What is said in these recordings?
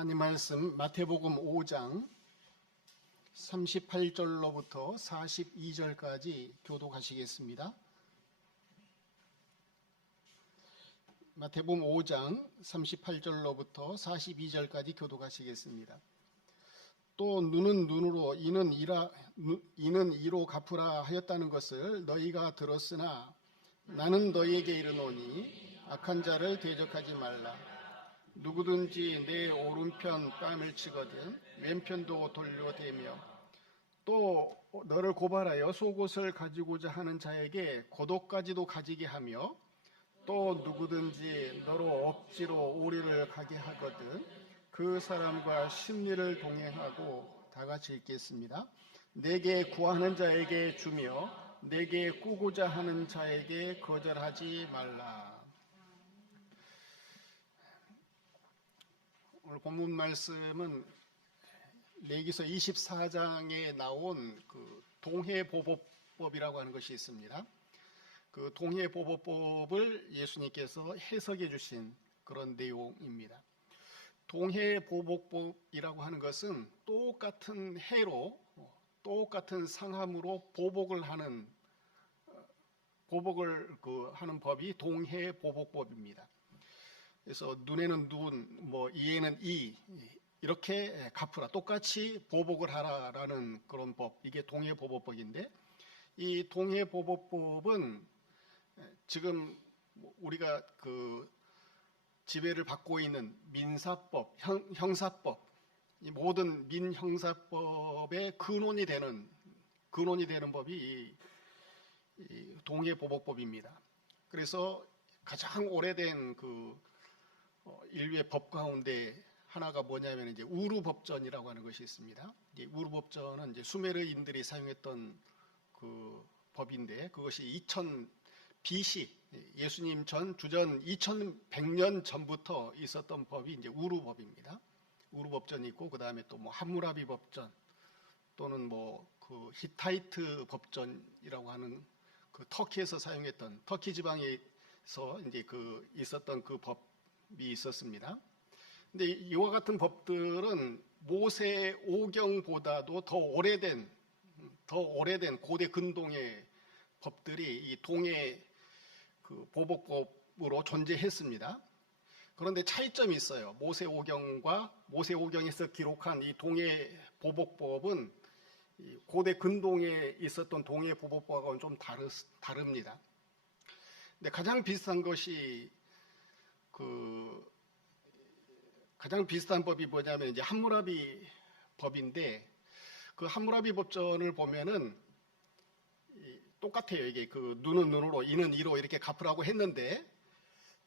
하나님 말씀 마태복음 5장 38절로부터 42절까지 교독하시겠습니다. 마태복음 5장 38절로부터 42절까지 교독하시겠습니다. 또 눈은 눈으로 이는 이로 갚으라 하였다는 것을 너희가 들었으나 나는 너희에게 이르노니 악한 자를 대적하지 말라. 누구든지 내 오른편 뺨을 치거든 왼편도 돌려대며 또 너를 고발하여 속옷을 가지고자 하는 자에게 겉옷까지도 가지게 하며 또 누구든지 너로 억지로 오리를 가게 하거든 그 사람과 심리를 동행하고. 다 같이 읽겠습니다. 내게 구하는 자에게 주며 내게 꾸고자 하는 자에게 거절하지 말라. 오늘 본문 말씀은 레위기서 24장에 나온 그 동해보복법이라고 하는 것이 있습니다. 그 동해보복법을 예수님께서 해석해 주신 그런 내용입니다. 동해보복법이라고 하는 것은 똑같은 해로 똑같은 상함으로 보복을 하는 법이 동해보복법입니다. 그래서 눈에는 눈, 이에는 이 이렇게 갚으라, 똑같이 보복을 하라라는 그런 법, 이게 동해보복법인데, 이 동해보복법은 지금 우리가 그 지배를 받고 있는 민사법, 형사법, 이 모든 민형사법의 근원이 되는 법이 이 동해보복법입니다. 그래서 가장 오래된 그 인류의 법 가운데 하나가 뭐냐면 이제 우르법전이라고 하는 것이 있습니다. 이 우르법전은 이제 수메르인들이 사용했던 그 법인데, 그것이 2000 BC, 예수님 주전 2100년 전부터 있었던 법이 이제 우르법입니다. 우르법전이 있고, 그 다음에 또 함무라비 법전, 또는 그 히타이트 법전이라고 하는 그 터키에서 사용했던, 터키 지방에서 이제 있었던 그 법이 있었습니다. 근데 이와 같은 법들은 모세 오경보다도 더 오래된 고대 근동의 법들이 이 동해 그 보복법으로 존재했습니다. 그런데 차이점이 있어요. 모세 오경에서 기록한 이 동해 보복법은 고대 근동에 있었던 동해 보복법과는 좀 다릅니다. 근데 가장 비슷한 법이 뭐냐면 이제 함무라비 법인데, 그 함무라비 법전을 보면은 똑같아요. 이게 그 눈은 눈으로 이는 이로 이렇게 갚으라고 했는데,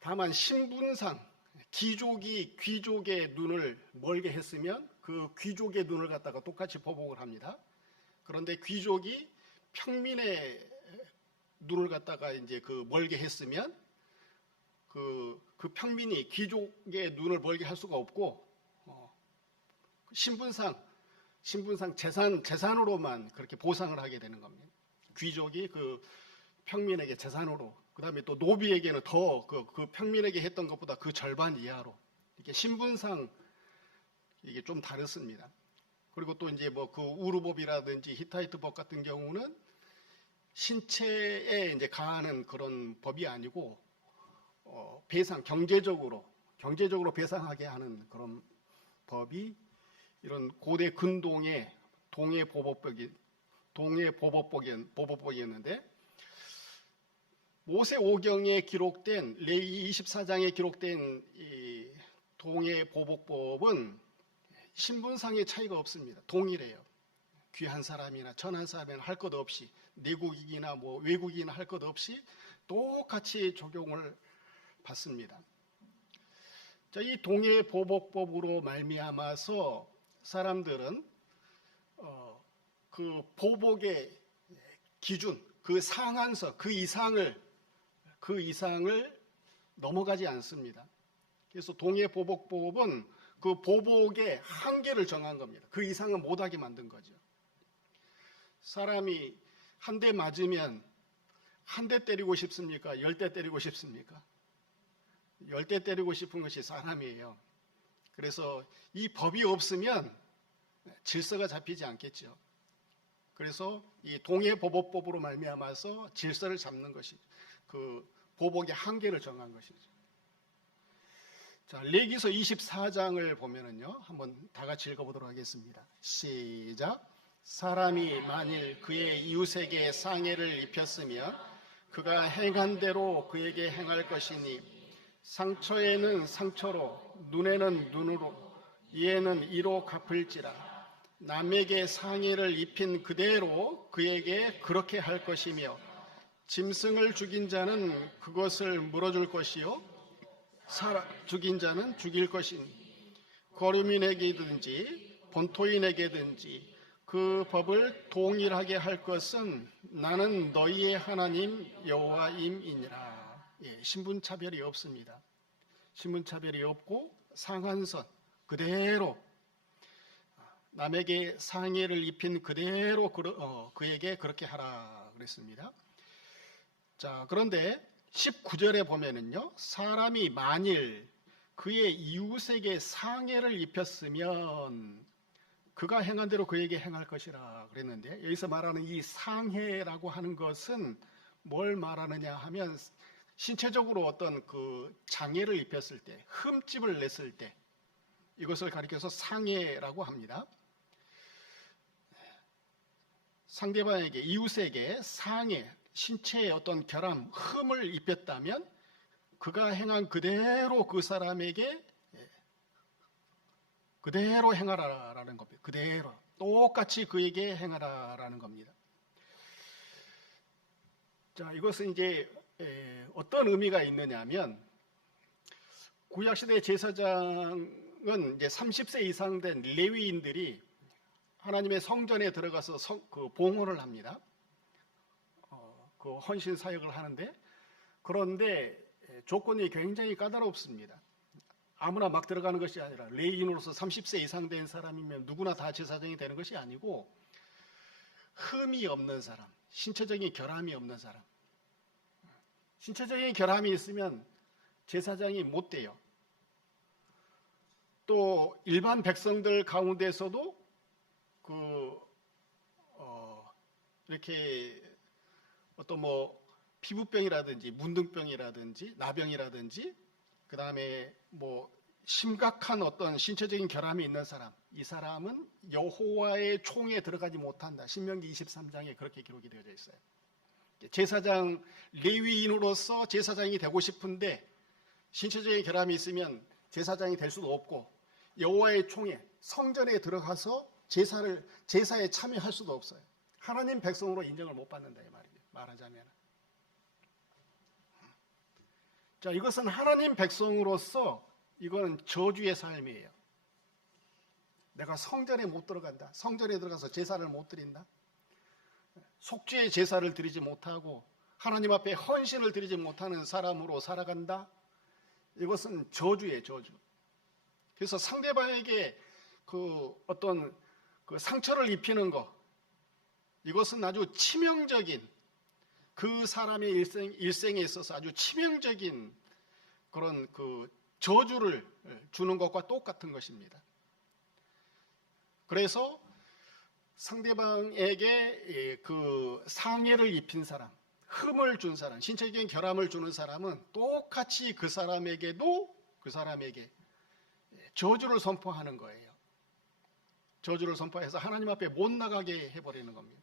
다만 신분상 귀족이 귀족의 눈을 멀게 했으면 그 귀족의 눈을 갖다가 똑같이 보복을 합니다. 그런데 귀족이 평민의 눈을 갖다가 이제 멀게 했으면 그 평민이 귀족의 눈을 멀게 할 수가 없고, 신분상 재산으로만 그렇게 보상을 하게 되는 겁니다. 귀족이 그 평민에게 재산으로, 그 다음에 또 노비에게는 더 그 평민에게 했던 것보다 그 절반 이하로, 이렇게 신분상 이게 좀 다릅니다. 그리고 또 이제 그 우르법이라든지 히타이트법 같은 경우는 신체에 이제 가하는 그런 법이 아니고 경제적으로 배상하게 하는 그런 법이 이런 고대 근동의 동해보복법이었는데, 모세 오경에 기록된 레위 24장에 기록된 이 동해보복법은 신분상의 차이가 없습니다. 동일해요. 귀한 사람이나 천한 사람이나 할 것 없이, 내국인이나 외국인이나 할 것 없이 똑같이 적용을 받습니다. 자, 이 동해보복법으로 말미암아서 사람들은 그 보복의 기준, 그 상한선, 그 이상을 넘어가지 않습니다. 그래서 동해보복법은 그 보복의 한계를 정한 겁니다. 그 이상은 못하게 만든 거죠. 사람이 한 대 맞으면 한 대 때리고 싶습니까? 10대 때리고 싶습니까? 10대 때리고 싶은 것이 사람이에요. 그래서 이 법이 없으면 질서가 잡히지 않겠죠. 그래서 이 동해보복법으로 말미암아서 질서를 잡는 것이 그 보복의 한계를 정한 것이죠. 자, 레위기서 24장을 보면은요, 한번 다 같이 읽어보도록 하겠습니다. 시작. 사람이 만일 그의 이웃에게 상해를 입혔으면 그가 행한 대로 그에게 행할 것이니 상처에는 상처로 눈에는 눈으로 이에는 이로 갚을지라. 남에게 상해를 입힌 그대로 그에게 그렇게 할 것이며 짐승을 죽인 자는 그것을 물어줄 것이요 죽인 자는 죽일 것이니 거류민에게든지 본토인에게든지 그 법을 동일하게 할 것은 나는 너희의 하나님 여호와임이니라. 신분차별이 없습니다. 신분차별이 없고 상한선 그대로 남에게 상해를 입힌 그대로 그에게 그렇게 하라 그랬습니다. 자, 그런데 19절에 보면은요, 사람이 만일 그의 이웃에게 상해를 입혔으면 그가 행한 대로 그에게 행할 것이라 그랬는데, 여기서 말하는 이 상해라고 하는 것은 뭘 말하느냐 하면 신체적으로 어떤 그 장애를 입혔을 때, 흠집을 냈을 때 이것을 가리켜서 상해라고 합니다. 상대방에게, 이웃에게 상해, 신체의 어떤 결함, 흠을 입혔다면 그가 행한 그대로 그 사람에게 그대로 행하라라는 겁니다. 그대로 똑같이 그에게 행하라라는 겁니다. 자, 이것은 이제 어떤 의미가 있느냐면 구약시대 제사장은 이제 30세 이상 된 레위인들이 하나님의 성전에 들어가서 그 봉헌을 합니다. 그 헌신 사역을 하는데, 그런데 조건이 굉장히 까다롭습니다. 아무나 막 들어가는 것이 아니라 레위인으로서 30세 이상 된 사람이면 누구나 다 제사장이 되는 것이 아니고 흠이 없는 사람, 신체적인 결함이 없는 사람, 신체적인 결함이 있으면 제사장이 못 돼요. 또 일반 백성들 가운데서도 이렇게 어떤 뭐 피부병이라든지 문둥병이라든지 나병이라든지 그 다음에 뭐 심각한 어떤 신체적인 결함이 있는 사람, 이 사람은 여호와의 총에 들어가지 못한다. 신명기 23장에 그렇게 기록이 되어져 있어요. 제사장, 레위인으로서 제사장이 되고 싶은데 신체적인 결함이 있으면 제사장이 될 수도 없고 여호와의 총에 성전에 들어가서 제사에 참여할 수도 없어요. 하나님 백성으로 인정을 못 받는다 이 말이에요. 말하자면. 자, 이것은 하나님 백성으로서 이거는 저주의 삶이에요. 내가 성전에 못 들어간다. 성전에 들어가서 제사를 못 드린다. 속죄의 제사를 드리지 못하고 하나님 앞에 헌신을 드리지 못하는 사람으로 살아간다. 이것은 저주예요, 저주. 그래서 상대방에게 그 어떤 그 상처를 입히는 것, 이것은 아주 치명적인, 그 사람의 일생에 있어서 아주 치명적인 그런 그 저주를 주는 것과 똑같은 것입니다. 그래서 상대방에게 그 상해를 입힌 사람, 흠을 준 사람, 신체적인 결함을 주는 사람은 똑같이 그 사람에게 저주를 선포하는 거예요. 저주를 선포해서 하나님 앞에 못 나가게 해버리는 겁니다.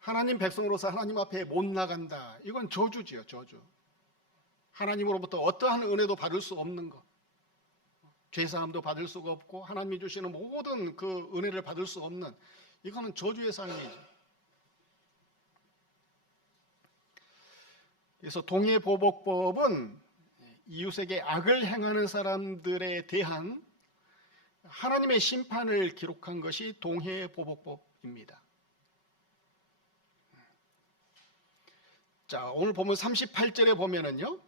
하나님 백성으로서 하나님 앞에 못 나간다. 이건 저주지요, 저주. 하나님으로부터 어떠한 은혜도 받을 수 없는 것. 죄사함도 받을 수가 없고 하나님이 주시는 모든 그 은혜를 받을 수 없는, 이거는 저주의 삶이죠. 그래서 동해보복법은 이웃에게 악을 행하는 사람들에 대한 하나님의 심판을 기록한 것이 동해보복법입니다. 자, 오늘 보면 38절에 보면은요,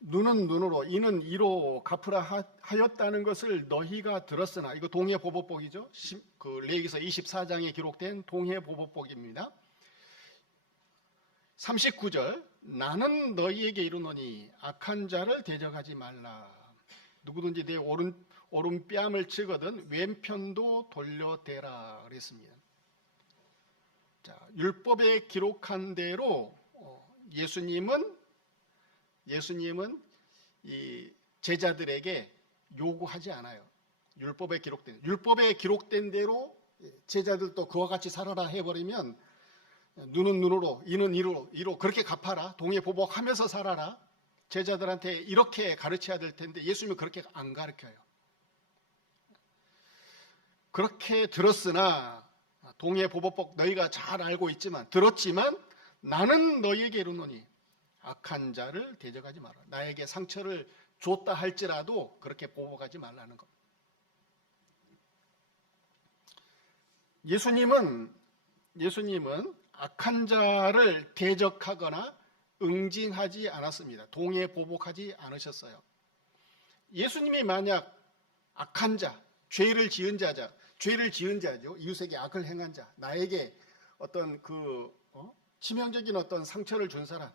눈은 눈으로 이는 이로 갚으라 하였다는 것을 너희가 들었으나, 이거 동해보복법이죠. 그 레위기서 24장에 기록된 동해보복법입니다. 39절 나는 너희에게 이르노니 악한 자를 대적하지 말라. 누구든지 내 오른뺨을 치거든 왼편도 돌려대라 그랬습니다. 자, 율법에 기록한 대로 예수님은 이 제자들에게 요구하지 않아요. 율법에 기록된 대로 제자들도 그와 같이 살아라 해버리면 눈은 눈으로 이는 이로 그렇게 갚아라, 동해보복하면서 살아라, 제자들한테 이렇게 가르쳐야 될 텐데 예수님은 그렇게 안 가르쳐요. 그렇게 들었으나 동해보복 너희가 잘 알고 들었지만 나는 너희에게 이르노니 악한 자를 대적하지 마라. 나에게 상처를 줬다 할지라도 그렇게 보복하지 말라는 것. 예수님은 악한 자를 대적하거나 응징하지 않았습니다. 동해보복하지 않으셨어요. 예수님이 만약 악한 자, 죄를 지은 자죠. 이웃에게 악을 행한 자, 나에게 어떤 치명적인 어떤 상처를 준 사람,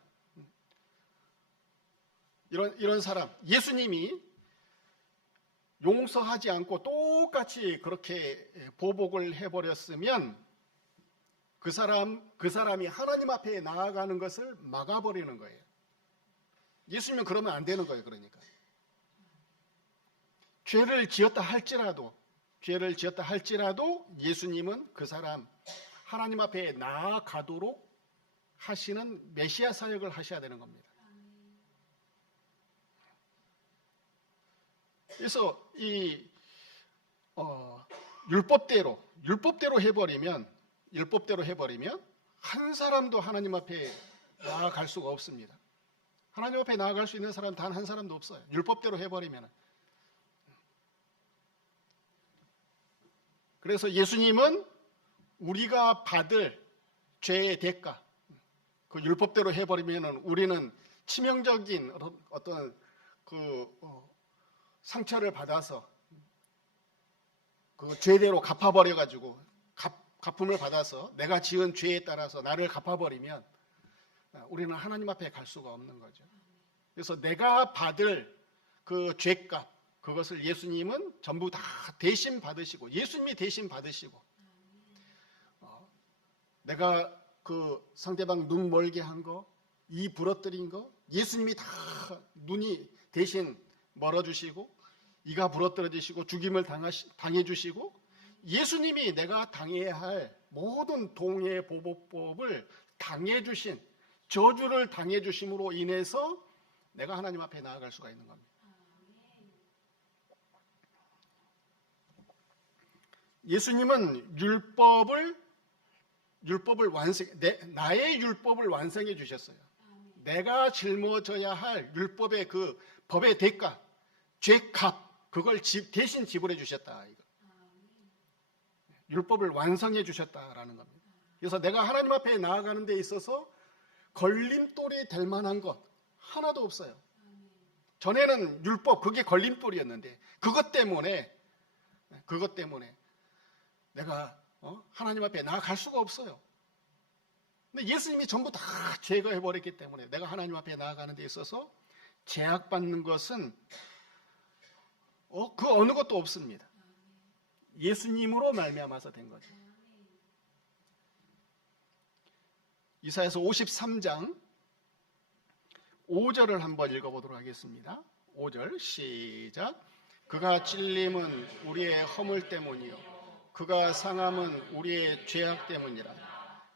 이런 사람, 예수님이 용서하지 않고 똑같이 그렇게 보복을 해버렸으면 그 사람이 하나님 앞에 나아가는 것을 막아버리는 거예요. 예수님은 그러면 안 되는 거예요. 그러니까 죄를 지었다 할지라도 예수님은 그 사람 하나님 앞에 나아가도록 하시는 메시아 사역을 하셔야 되는 겁니다. 그래서 이 율법대로 해버리면 한 사람도 하나님 앞에 나아갈 수가 없습니다. 하나님 앞에 나아갈 수 있는 사람 단 한 사람도 없어요. 율법대로 해버리면. 그래서 예수님은 우리가 받을 죄의 대가, 그 율법대로 해버리면 우리는 치명적인 어떤 상처를 받아서 그 죄대로 갚아버려가지고 갚음을 받아서 내가 지은 죄에 따라서 나를 갚아버리면 우리는 하나님 앞에 갈 수가 없는 거죠. 그래서 내가 받을 그 죄값, 그것을 예수님은 전부 다 대신 받으시고, 예수님이 대신 받으시고, 내가 그 상대방 눈 멀게 한 거, 이 부러뜨린 거, 예수님이 다 눈이 대신 멀어주시고, 이가 부러뜨려지시고, 죽임을 당해주시고, 예수님이 내가 당해야 할 모든 동해보복법을 당해주신, 저주를 당해주심으로 인해서 내가 하나님 앞에 나아갈 수가 있는 겁니다. 예수님은 나의 율법을 완성해 주셨어요. 내가 짊어져야 할 율법의 그 법의 대가, 죄값, 그걸 대신 지불해 주셨다. 율법을 완성해 주셨다라는 겁니다. 그래서 내가 하나님 앞에 나아가는 데 있어서 걸림돌이 될 만한 것 하나도 없어요. 전에는 율법, 그게 걸림돌이었는데 그것 때문에 내가 하나님 앞에 나아갈 수가 없어요. 근데 예수님이 전부 다 제거해버렸기 때문에 내가 하나님 앞에 나아가는 데 있어서 제약받는 것은 그 어느 것도 없습니다. 예수님으로 말미암아서 된 거죠. 이사야서 53장 5절을 한번 읽어보도록 하겠습니다. 5절 시작. 그가 찔림은 우리의 허물 때문이요 그가 상함은 우리의 죄악 때문이라.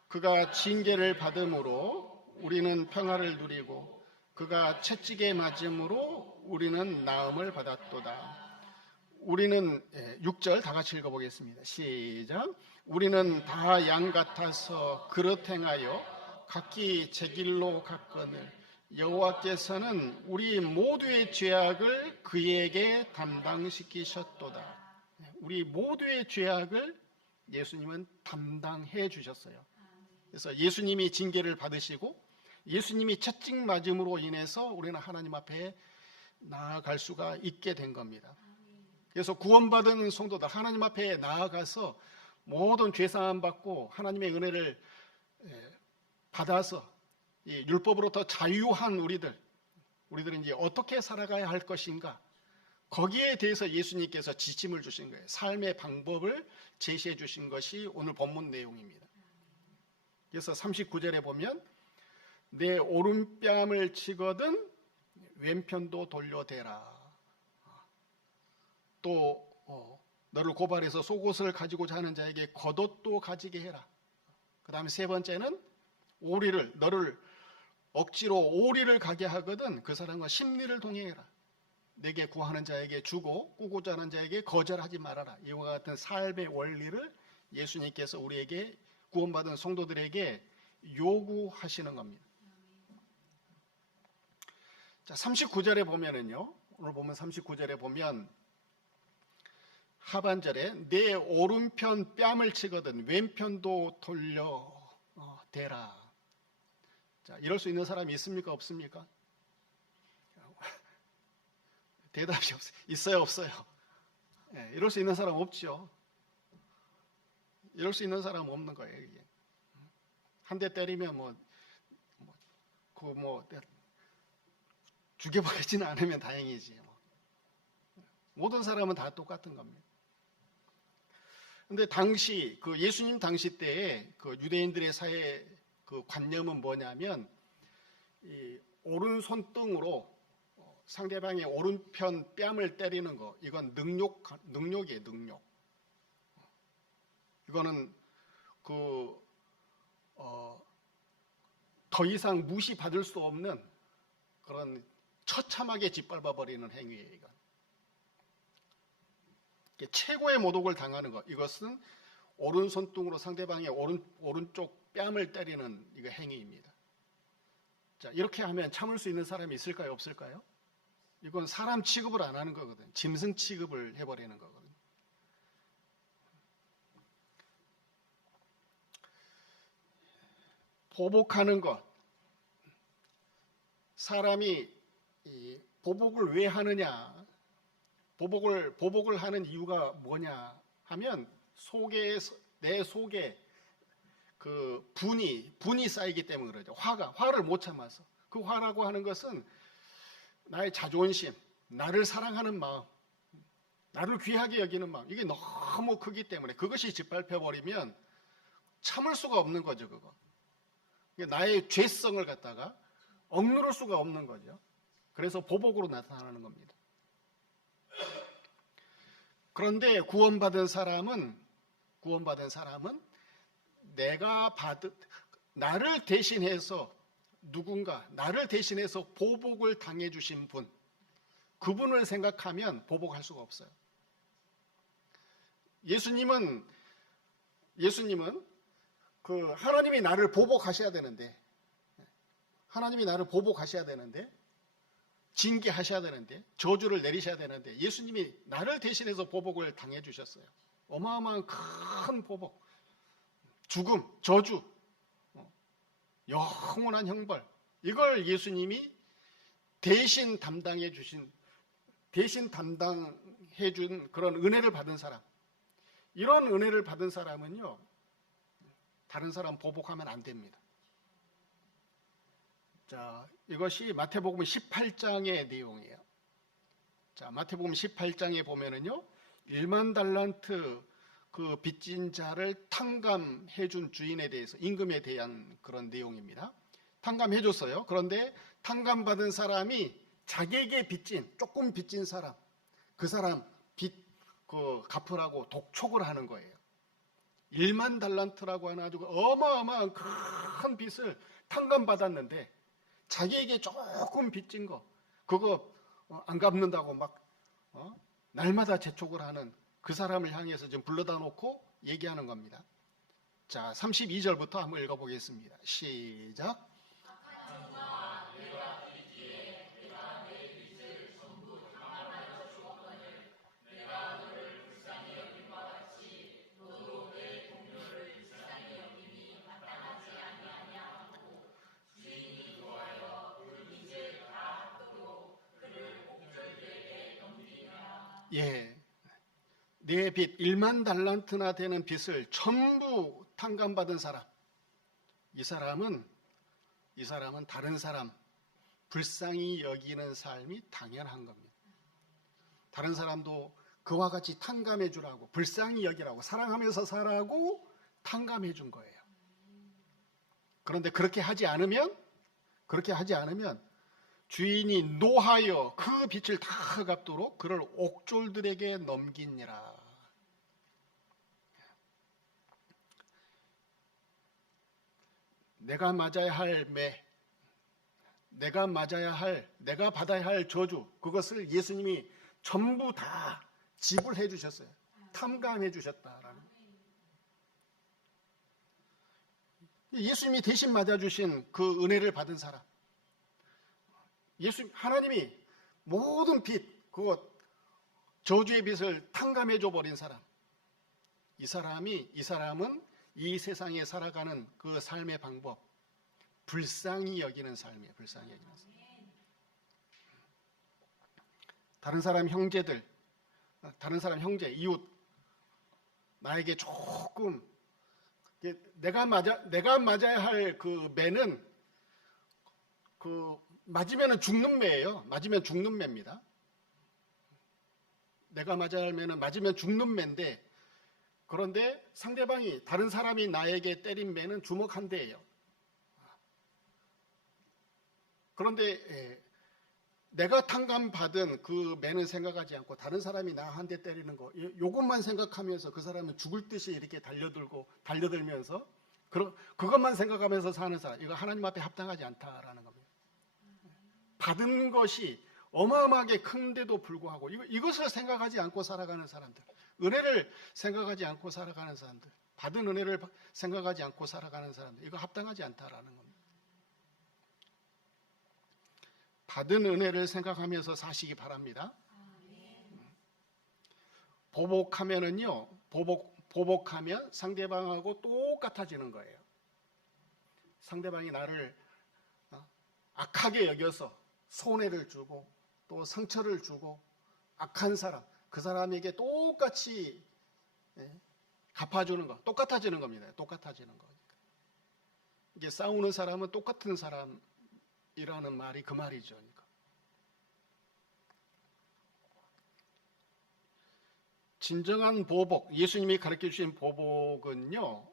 그가 징계를 받음으로 우리는 평화를 누리고 그가 채찍에 맞음으로 우리는 나음을 받았도다. 우리는 6절 다 같이 읽어보겠습니다. 시작. 우리는 다 양 같아서 그릇 행하여 각기 제 길로 갔거늘 여호와께서는 우리 모두의 죄악을 그에게 담당시키셨도다. 우리 모두의 죄악을 예수님은 담당해 주셨어요. 그래서 예수님이 징계를 받으시고 예수님이 채찍 맞음으로 인해서 우리는 하나님 앞에 나아갈 수가 있게 된 겁니다. 그래서 구원받은 성도들 하나님 앞에 나아가서 모든 죄사함 받고 하나님의 은혜를 받아서 이 율법으로부터 자유한 우리들은 이제 어떻게 살아가야 할 것인가? 거기에 대해서 예수님께서 지침을 주신 거예요. 삶의 방법을 제시해 주신 것이 오늘 본문 내용입니다. 그래서 39절에 보면 내 오른뺨을 치거든 왼편도 돌려대라. 또 너를 고발해서 속옷을 가지고자 하는 자에게 겉옷도 가지게 해라. 그 다음에 세 번째는 너를 억지로 오리를 가게 하거든 그 사람과 심리를 동행해라. 내게 구하는 자에게 주고 꾸고자 하는 자에게 거절하지 말아라. 이와 같은 삶의 원리를 예수님께서 우리에게 구원받은 성도들에게 요구하시는 겁니다. 자, 39절에 보면은요. 오늘 보면 39절에 보면 하반절에 내 오른편 뺨을 치거든 왼편도 돌려 대라. 자, 이럴 수 있는 사람이 있습니까? 없습니까? 대답이 없어요. 있어요? 없어요? 네, 이럴 수 있는 사람 없죠. 이럴 수 있는 사람 없는 거예요. 이게. 한 대 때리면 죽여버리지는 않으면 다행이지. 모든 사람은 다 똑같은 겁니다. 근데 당시 그 예수님 당시 때에 그 유대인들의 사회 그 관념은 뭐냐면 이 오른손등으로 상대방의 오른편 뺨을 때리는 거 이건 능욕이에요. 능욕. 이거는 더 이상 무시받을 수 없는 그런 처참하게 짓밟아 버리는 행위예요. 이건. 최고의 모독을 당하는 것. 이것은 오른손등으로 상대방의 오른쪽 뺨을 때리는 이거 행위입니다. 자, 이렇게 하면 참을 수 있는 사람이 있을까요? 없을까요? 이건 사람 취급을 안 하는 거거든. 짐승 취급을 해버리는 거거든. 보복하는 것. 사람이 이 보복을 왜 하느냐? 보복을 하는 이유가 뭐냐 하면 내 속에 그 분이 쌓이기 때문에 그러죠. 화를 못 참아서. 그 화라고 하는 것은 나의 자존심, 나를 사랑하는 마음, 나를 귀하게 여기는 마음, 이게 너무 크기 때문에 그것이 짓밟혀버리면 참을 수가 없는 거죠. 그거. 나의 죄성을 갖다가 억누를 수가 없는 거죠. 그래서 보복으로 나타나는 겁니다. 그런데 구원받은 사람은 나를 대신해서 나를 대신해서 보복을 당해 주신 분, 그분을 생각하면 보복할 수가 없어요. 예수님은 그 하나님이 나를 보복하셔야 되는데 징계하셔야 되는데 저주를 내리셔야 되는데 예수님이 나를 대신해서 보복을 당해 주셨어요. 어마어마한 큰 보복, 죽음, 저주, 영원한 형벌, 이걸 예수님이 대신 담당해 준 그런 은혜를 받은 사람, 이런 은혜를 받은 사람은요 다른 사람 보복하면 안 됩니다. 자, 이것이 마태복음 18장의 내용이에요. 자, 마태복음 18장에 보면은요, 1만 달란트 그 빚진 자를 탕감해 준 주인에 대해서 임금에 대한 그런 내용입니다. 탕감해 줬어요. 그런데 탕감받은 사람이 자기에게 조금 빚진 사람, 그 사람 빚 갚으라고 독촉을 하는 거예요. 1만 달란트라고 하는 아주 어마어마한 큰 빚을 탕감받았는데 자기에게 조금 빚진 거 그거 안 갚는다고 막 날마다 재촉을 하는 그 사람을 향해서 지금 불러다 놓고 얘기하는 겁니다. 자, 32절부터 한번 읽어보겠습니다. 시작. 예, 내 빚 1만 달란트나 되는 빚을 전부 탕감받은 사람, 이 이 사람은 다른 사람 불쌍히 여기는 삶이 당연한 겁니다. 다른 사람도 그와 같이 탕감해 주라고, 불쌍히 여기라고, 사랑하면서 살라고 탕감해 준 거예요. 그런데 그렇게 하지 않으면 주인이 노하여 그 빚을 다 갚도록 그를 옥졸들에게 넘기니라. 내가 맞아야 할 매, 내가 받아야 할 저주, 그것을 예수님이 전부 다 지불해 주셨어요. 탕감해 주셨다라는. 예수님이 대신 맞아주신 그 은혜를 받은 사람, 하나님이 모든 빚, 그것 저주의 빚을 탕감해 줘 버린 사람, 이 사람은 이 세상에 살아가는 그 삶의 방법, 불쌍히 여기는 삶이에요. 불쌍히 여기는 삶. 다른 사람 형제, 이웃, 나에게 조금 내가 맞아야 할 그 매는 맞으면 죽는 매예요. 맞으면 죽는 매입니다. 내가 맞아야 할 매는 맞으면 죽는 매인데, 그런데 상대방이, 다른 사람이 나에게 때린 매는 주먹 한 대예요. 그런데 내가 탕감받은 그 매는 생각하지 않고 다른 사람이 나 한 대 때리는 거, 요것만 생각하면서 그 사람은 죽을 듯이 이렇게 달려들면서 그것만 생각하면서 사는 사람, 이거 하나님 앞에 합당하지 않다라는 겁니다. 받은 것이 어마어마하게 큰데도 불구하고 이것을 생각하지 않고 살아가는 사람들, 은혜를 생각하지 않고 살아가는 사람들, 받은 은혜를 생각하지 않고 살아가는 사람들, 이거 합당하지 않다라는 겁니다. 받은 은혜를 생각하면서 사시기 바랍니다. 보복하면 상대방하고 똑같아지는 거예요. 상대방이 나를 악하게 여겨서 손해를 주고 또 상처를 주고 악한 사람, 그 사람에게 똑같이 갚아주는 거, 똑같아지는 겁니다. 똑같아지는 거. 이게 싸우는 사람은 똑같은 사람이라는 말이 그 말이죠. 그러니까. 진정한 보복, 예수님이 가르쳐 주신 보복은요,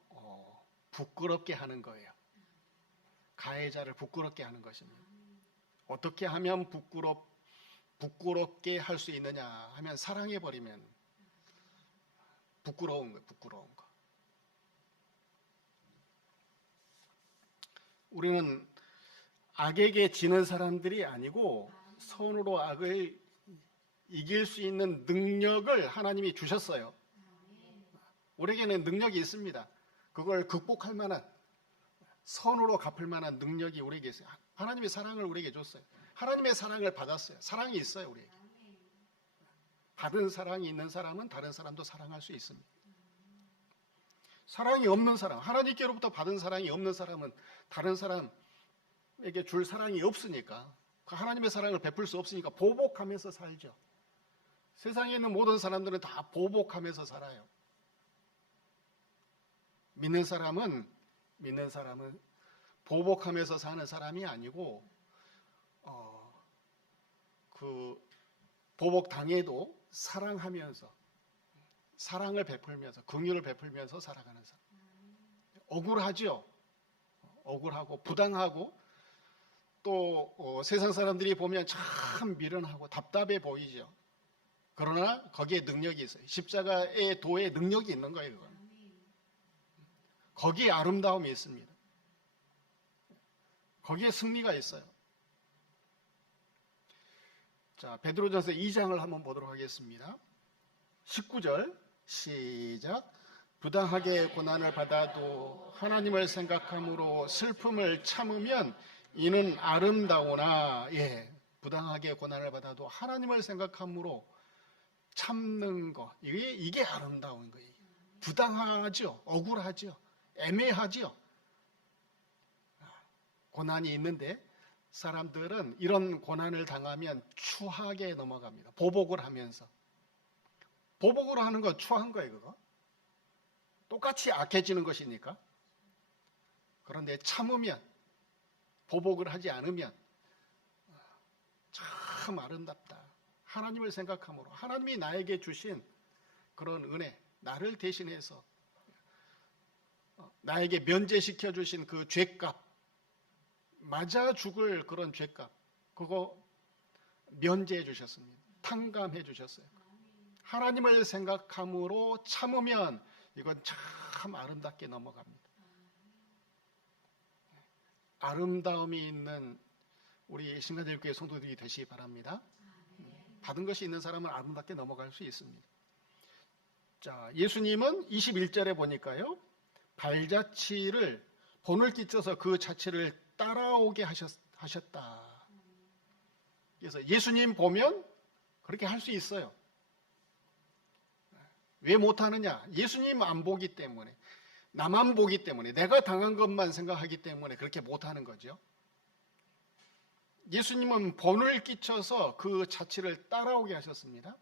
부끄럽게 하는 거예요. 가해자를 부끄럽게 하는 것입니다. 어떻게 하면 부끄럽게 할 수 있느냐 하면 사랑해버리면 부끄러운 거예요. 부끄러운 거. 우리는 악에게 지는 사람들이 아니고 선으로 악을 이길 수 있는 능력을 하나님이 주셨어요. 우리에게는 능력이 있습니다. 그걸 극복할 만한, 선으로 갚을 만한 능력이 우리에게 있어요. 하나님의 사랑을 우리에게 줬어요. 하나님의 사랑을 받았어요. 사랑이 있어요, 우리에게. 받은 사랑이 있는 사람은 다른 사람도 사랑할 수 있습니다. 사랑이 없는 사람, 하나님께로부터 받은 사랑이 없는 사람은 다른 사람에게 줄 사랑이 없으니까, 하나님의 사랑을 베풀 수 없으니까 보복하면서 살죠. 세상에 있는 모든 사람들은 다 보복하면서 살아요. 믿는 사람은 보복하면서 사는 사람이 아니고, 보복 당해도 사랑하면서, 사랑을 베풀면서, 긍휼을 베풀면서 살아가는 사람. 억울하죠. 억울하고 부당하고 또 세상 사람들이 보면 참 미련하고 답답해 보이죠. 그러나 거기에 능력이 있어요. 십자가의 도에 능력이 있는 거예요. 그건. 거기에 아름다움이 있습니다. 거기에 승리가 있어요. 자, 베드로전서 2장을 한번 보도록 하겠습니다. 19절 시작. 부당하게 고난을 받아도 하나님을 생각함으로 슬픔을 참으면 이는 아름다우나, 부당하게 고난을 받아도 하나님을 생각함으로 참는 것, 이게 아름다운 거예요. 부당하죠, 억울하죠, 애매하죠. 고난이 있는데 사람들은 이런 고난을 당하면 추하게 넘어갑니다. 보복을 하면서. 보복을 하는 건 추한 거예요, 그거. 똑같이 악해지는 것이니까. 그런데 참으면 보복을 하지 않으면 참 아름답다. 하나님을 생각함으로 하나님이 나에게 주신 그런 은혜, 나를 대신해서 나에게 면제시켜 주신 그 죄값, 맞아 죽을 그런 죄값, 그거 면제해 주셨습니다. 탕감해 주셨어요. 하나님을 생각함으로 참으면 이건 참 아름답게 넘어갑니다. 아름다움이 있는 우리 신가들교회 성도들이 되시기 바랍니다. 받은 것이 있는 사람은 아름답게 넘어갈 수 있습니다. 자, 예수님은 21절에 보니까요, 발자취를 본을 끼쳐서 그 자취를 따라오게 하셨다. 그래서 예수님 보면 그렇게 할 수 있어요. 왜 못하느냐? 예수님 안 보기 때문에, 나만 보기 때문에, 내가 당한 것만 생각하기 때문에 그렇게 못하는 거죠. 예수님은 본을 끼쳐서 그 자취를 따라오게 하셨습니다.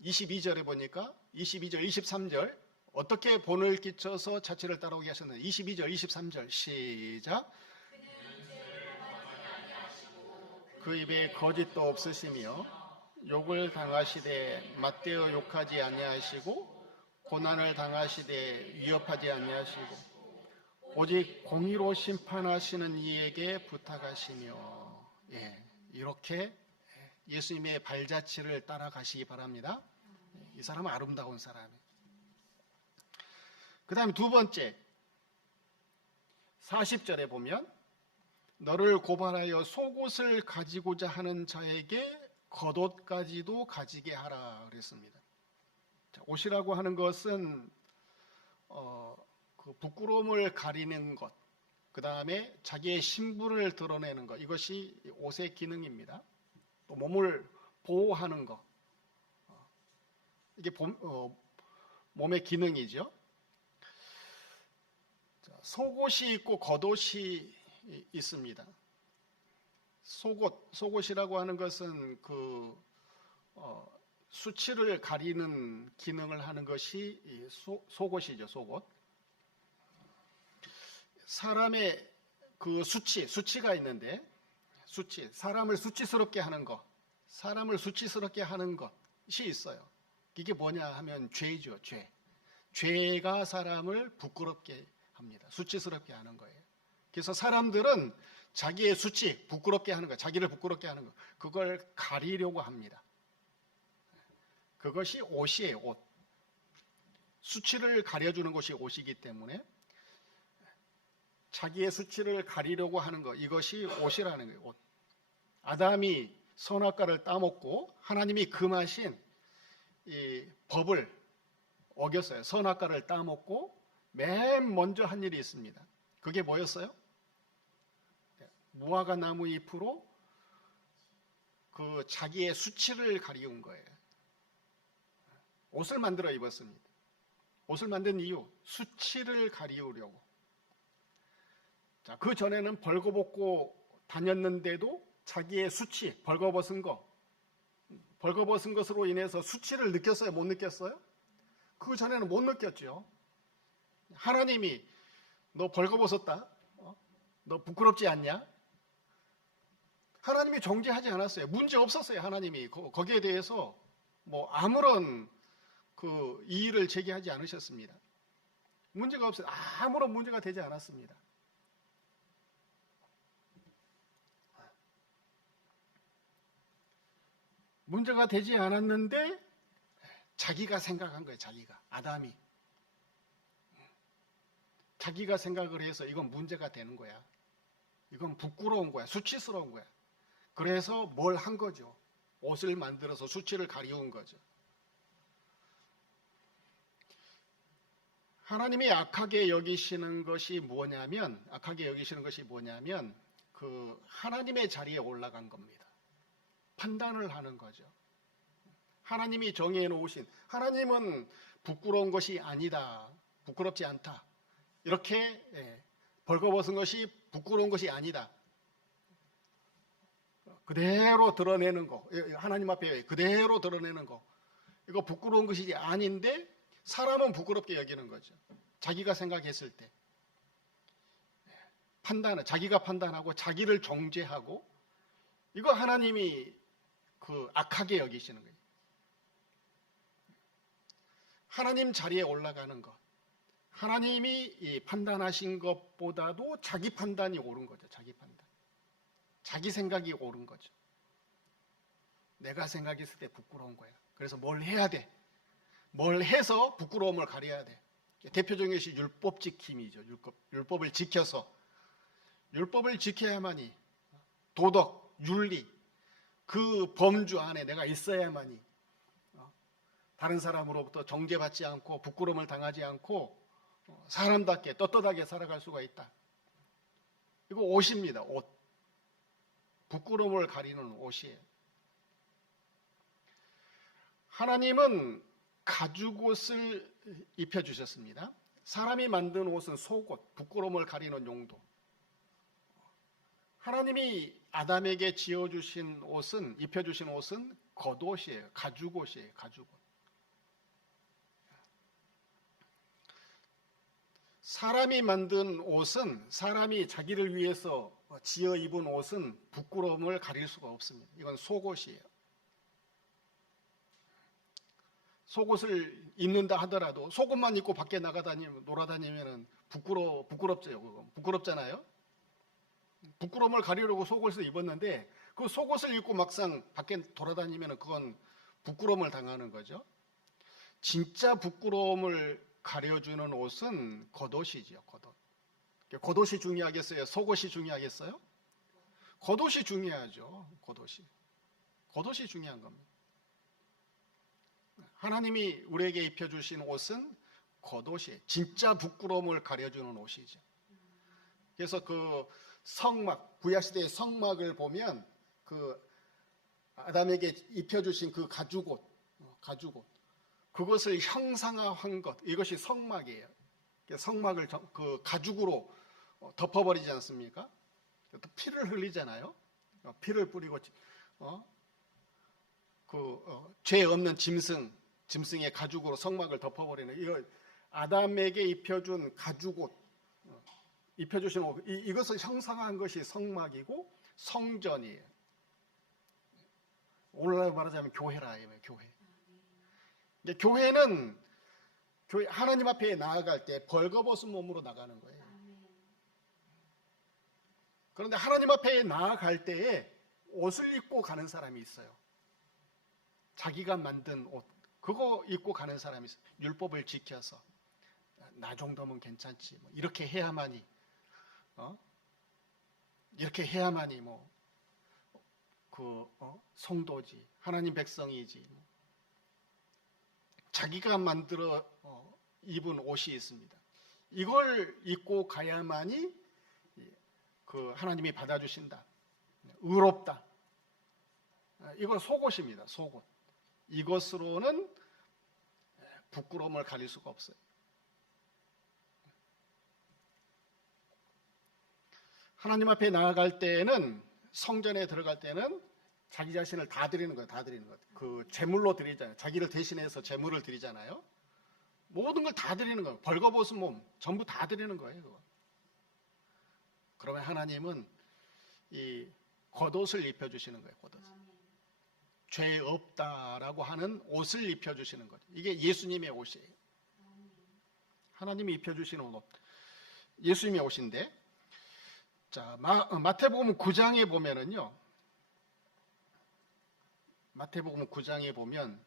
22절에 보니까 22절, 23절 어떻게 본을 끼쳐서 자취를 따라오게 하셨는지 22절, 23절 시작. 그 입에 거짓도 없으시며 욕을 당하시되 맞대어 욕하지 아니하시고 고난을 당하시되 위협하지 아니하시고 오직 공의로 심판하시는 이에게 부탁하시며, 이렇게 예수님의 발자취를 따라가시기 바랍니다. 이 사람은 아름다운 사람이에요. 그 다음에 두 번째 40절에 보면 너를 고발하여 속옷을 가지고자 하는 자에게 겉옷까지도 가지게 하라 그랬습니다. 자, 옷이라고 하는 것은 그 부끄러움을 가리는 것, 그 다음에 자기의 신분을 드러내는 것, 이것이 옷의 기능입니다. 또 몸을 보호하는 것, 이게 몸의 기능이죠. 자, 속옷이 있고 겉옷이 있습니다. 속옷이라고 하는 것은 그 수치를 가리는 기능을 하는 것이 속옷이죠. 속옷. 사람의 그 수치가 있는데, 사람을 수치스럽게 하는 것, 사람을 수치스럽게 하는 것이 있어요. 이게 뭐냐 하면 죄죠. 죄가 사람을 부끄럽게 합니다. 수치스럽게 하는 거예요. 그래서 사람들은 자기의 수치, 부끄럽게 하는 것, 자기를 부끄럽게 하는 것, 그걸 가리려고 합니다. 그것이 옷이에요. 옷. 수치를 가려주는 것이 옷이기 때문에 자기의 수치를 가리려고 하는 것, 이것이 옷이라는 거예요. 옷. 아담이 선악과를 따먹고 하나님이 금하신 이 법을 어겼어요. 선악과를 따먹고 맨 먼저 한 일이 있습니다. 그게 뭐였어요? 무화과 나무 잎으로 그 자기의 수치를 가리운 거예요. 옷을 만들어 입었습니다. 옷을 만든 이유, 수치를 가리우려고. 자, 그 전에는 벌거벗고 다녔는데도 자기의 수치, 벌거벗은 것으로 인해서 수치를 느꼈어요? 못 느꼈어요? 그 전에는 못 느꼈죠. 하나님이 너 벌거벗었다? 너 부끄럽지 않냐? 하나님이 정죄하지 않았어요. 문제 없었어요. 하나님이 거기에 대해서 뭐 아무런 그 이의를 제기하지 않으셨습니다. 문제가 없어요. 아무런 문제가 되지 않았습니다. 문제가 되지 않았는데 자기가 생각한 거예요. 아담이 자기가 생각을 해서 이건 문제가 되는 거야. 이건 부끄러운 거야. 수치스러운 거야. 그래서 뭘 한 거죠? 옷을 만들어서 수치를 가리운 거죠. 하나님이 악하게 여기시는 것이 뭐냐면 그 하나님의 자리에 올라간 겁니다. 판단을 하는 거죠. 하나님이 정해 놓으신, 하나님은 부끄러운 것이 아니다, 부끄럽지 않다, 이렇게 벌거벗은 것이 부끄러운 것이 아니다, 그대로 드러내는 거, 하나님 앞에 그대로 드러내는 거, 이거 부끄러운 것이 아닌데 사람은 부끄럽게 여기는 거죠. 자기가 생각했을 때 자기가 판단하고 자기를 정죄하고, 이거 하나님이 악하게 여기시는 거예요. 하나님 자리에 올라가는 것, 하나님이 판단하신 것보다도 자기 판단이 옳은 거죠. 자기 판단, 자기 생각이 옳은 거죠. 내가 생각했을 때 부끄러운 거야. 그래서 뭘 해야 돼? 뭘 해서 부끄러움을 가려야 돼? 대표적인 것이 율법 지킴이죠. 율법을 지켜서, 율법을 지켜야만이, 도덕, 윤리, 그 범주 안에 내가 있어야만이 다른 사람으로부터 정죄받지 않고 부끄러움을 당하지 않고 사람답게 떳떳하게 살아갈 수가 있다. 이거 옷입니다. 옷. 부끄러움을 가리는 옷이에요. 하나님은 가죽옷을 입혀주셨습니다. 사람이 만든 옷은 속옷, 부끄러움을 가리는 용도. 하나님이 아담에게 지어주신 옷은, 입혀주신 옷은 겉옷이에요. 가죽옷이에요. 가죽옷. 사람이 만든 옷은, 사람이 자기를 위해서 지어 입은 옷은 부끄러움을 가릴 수가 없습니다. 이건 속옷이에요. 속옷을 입는다 하더라도 속옷만 입고 밖에 놀아다니면 부끄럽죠. 그건 부끄럽잖아요. 부끄러움을 가리려고 속옷을 입었는데 그 속옷을 입고 막상 밖에 돌아다니면 그건 부끄러움을 당하는 거죠. 진짜 부끄러움을 가려주는 옷은 겉옷이지요. 겉옷. 겉옷이 중요하겠어요? 속옷이 중요하겠어요? 겉옷이 중요하죠. 겉옷이 중요한 겁니다. 하나님이 우리에게 입혀주신 옷은 겉옷이에요. 진짜 부끄러움을 가려주는 옷이죠. 그래서 성막, 구약시대의 성막을 보면 아담에게 입혀주신 가죽옷, 그것을 형상화한 것, 이것이 성막이에요. 성막을 가죽으로 덮어버리지 않습니까? 또 피를 흘리잖아요. 피를 뿌리고 죄 없는 짐승의 가죽으로 성막을 덮어버리는, 이거 아담에게 입혀준 가죽옷, 입혀주신 옷, 이것을 형상화한 것이 성막이고 성전이에요. 오늘날 말하자면 교회라 해요. 교회는 하나님 앞에 나아갈 때 벌거벗은 몸으로 나가는 거예요. 그런데 하나님 앞에 나아갈 때에 옷을 입고 가는 사람이 있어요. 자기가 만든 옷, 그거 입고 가는 사람이 있어요. 율법을 지켜서 나 정도면 괜찮지, 이렇게 해야만이 성도지, 하나님 백성이지. 자기가 만들어 입은 옷이 있습니다. 이걸 입고 가야만이 하나님이 받아주신다, 의롭다. 이건 속옷입니다. 속옷. 이것으로는 부끄러움을 가릴 수가 없어요. 하나님 앞에 나아갈 때에는, 성전에 들어갈 때는 자기 자신을 다 드리는 거예요. 다 드리는 거예요. 제물로 드리잖아요. 자기를 대신해서 제물을 드리잖아요. 모든 걸 다 드리는 거예요. 벌거벗은 몸 전부 다 드리는 거예요. 그거. 그러면 하나님은 이 겉옷을 입혀주시는 거예요. 겉옷. 죄 없다라고 하는 옷을 입혀주시는 거죠. 이게 예수님의 옷이에요. 하나님이 입혀주시는 옷, 예수님의 옷인데, 자, 마태복음 9장에 보면은요, 마태복음 9장에 보면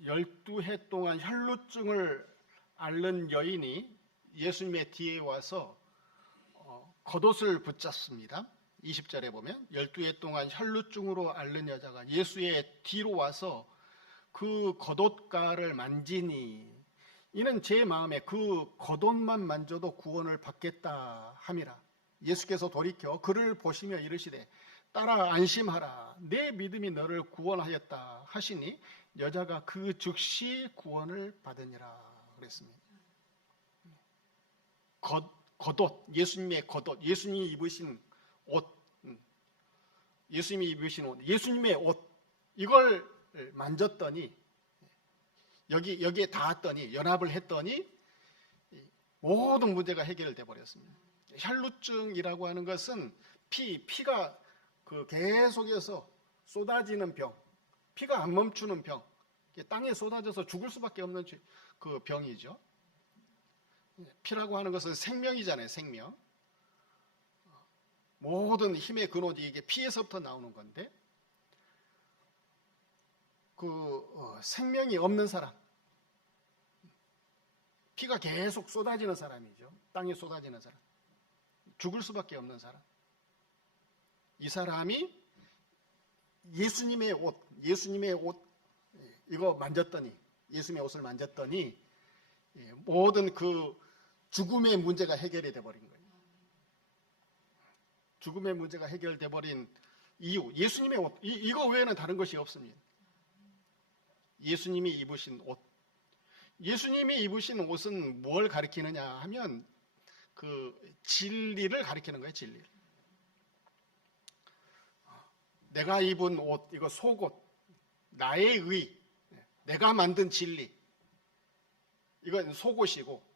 12해 동안 혈루증을 앓는 여인이 예수님의 뒤에 와서 겉옷을 붙잡습니다. 20절에 보면 12해 동안 혈루증으로 앓는 여자가 예수의 뒤로 와서 그 겉옷가를 만지니 이는 제 마음에 그 겉옷만 만져도 구원을 받겠다 함이라. 예수께서 돌이켜 그를 보시며 이르시되 따라 안심하라, 내 믿음이 너를 구원하였다 하시니 여자가 그 즉시 구원을 받으니라 그랬습니다. 겉옷, 예수님의 겉옷, 예수님이 입으신 옷, 예수님이 입으신 옷, 예수님의 옷, 이걸 만졌더니 여기에 닿았더니, 연합을 했더니 모든 문제가 해결돼 버렸습니다. 혈루증이라고 하는 것은 피가 계속해서 쏟아지는 병, 피가 안 멈추는 병, 땅에 쏟아져서 죽을 수밖에 없는 그 병이죠. 피라고 하는 것은 생명이잖아요, 생명. 모든 힘의 근원이 이게 피에서부터 나오는 건데, 생명이 없는 사람, 피가 계속 쏟아지는 사람이죠. 땅에 쏟아지는 사람, 죽을 수밖에 없는 사람. 이 사람이 예수님의 옷 이거 만졌더니, 예수님의 옷을 만졌더니 모든 그 죽음의 문제가 해결이 돼버린 거예요. 죽음의 문제가 해결돼 버린 이유, 예수님의 옷, 이거 외에는 다른 것이 없습니다. 예수님이 입으신 옷. 예수님이 입으신 옷은 뭘 가리키느냐 하면 진리를 가리키는 거예요, 진리를. 내가 입은 옷, 이거 속옷, 나의 의, 내가 만든 진리, 이건 속옷이고,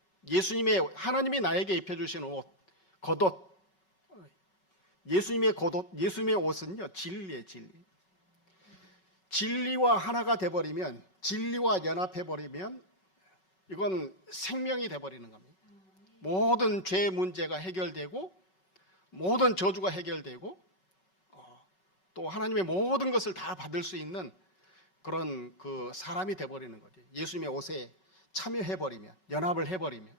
하나님이 나에게 입혀주신 옷, 겉옷, 예수님의 겉옷, 예수님의 옷은요, 진리예요, 진리. 진리와 하나가 돼버리면, 진리와 연합해버리면 이건 생명이 돼버리는 겁니다. 모든 죄 문제가 해결되고, 모든 저주가 해결되고, 또 하나님의 모든 것을 다 받을 수 있는 그런 사람이 돼버리는 거죠. 예수님의 옷에 참여해버리면, 연합을 해버리면.